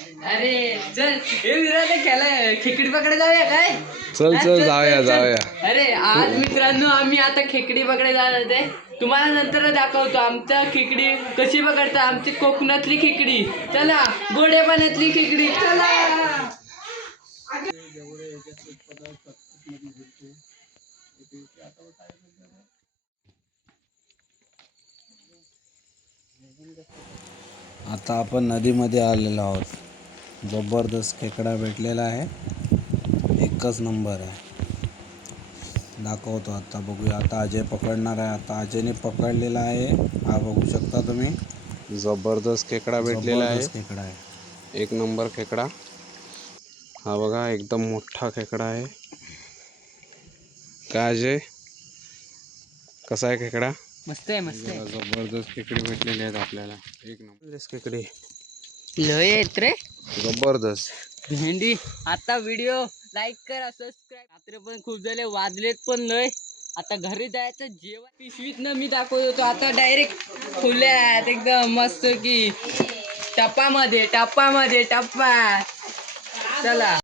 अरे चल हे विराट खेळाय खेकडी पकडे जाऊया काय? चल चल जाऊया जाऊया. अरे आज मित्रांनो आम्ही आता खेकडी पकडे जाणार आहे. तुम्हाला नंतर दाखवतो आमच्या खेकडी कशी पकडतात. आमची कोकणातली खेकडी. चला गोड्या पाण्यातली खेकडी चला. आता आपण नदीमध्ये आलेलो आहोत. जबरदस्त खेकडा भेटलेला आहे. एकच नंबर आहे. दाखवतो आता बघूया. आता अजय पकडणार आहे. आता अजयने पकडलेला आहे. हा बघू शकता तुम्ही. जबरदस्त खेकडा भेटलेला आहे. खेकडा आहे. एक नंबर खेकडा. हा बघा एकदम मोठा खेकडा आहे. काय अजय कसा आहे खेकडा? मस्त आहे मस्त आहे. जबरदस्त खेकडी भेटलेली आहेत आपल्याला. एक नंबर खेकडी लय आहेत रे. जबरदस्त भेंडी. आता व्हिडिओ लाईक करा सबस्क्राईब. रात्री पण खूप झाले वाजलेत पण लय. आता घरी जायचं जेवण पिशवीतनं मी दाखवत होतो. आता डायरेक्ट खुल्यात एकदम मस्त की टप्पामध्ये टप्पा चला.